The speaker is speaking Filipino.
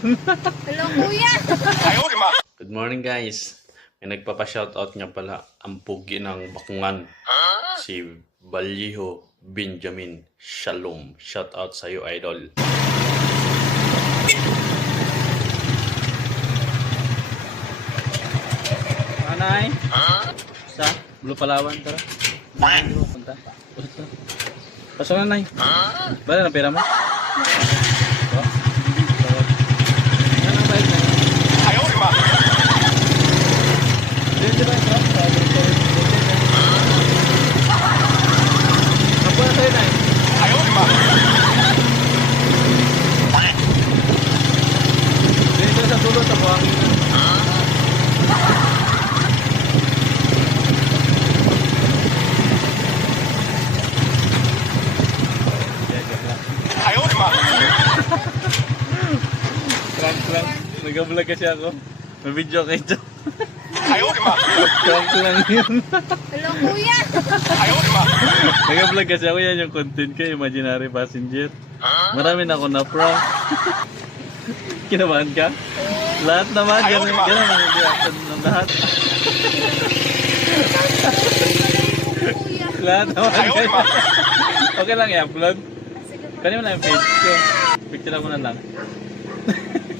Hello, kuya! Good morning guys. May nagpapa-shoutout nga pala ang pugi ng Bakungan. Si Balyiho Benjamin Shalom. Shoutout sa iyo, idol. Anay? Sa? Blue Palawan, tara. Punta. Pasok na, Nay. Bala na pera mo? Oh. Yan ang bike na. Dito ba ito? Ako na sa'yo, Nay. Dito sa tulot sa buhangin na. Prank. Nag-vlog kasi ako. May video kayo ito. Prank lang yun. Hello, kuya! Nag-vlog kasi ako, yan yung content ko, imaginary passenger. Marami na ako na prank. Kinabahan ka? Lahat naman, ganun ang reaction ng lahat. Kuya! Lahat naman ganun. Okay lang i-upload. Sige po. Kanina mo na yung page ko. Picture mo na lang.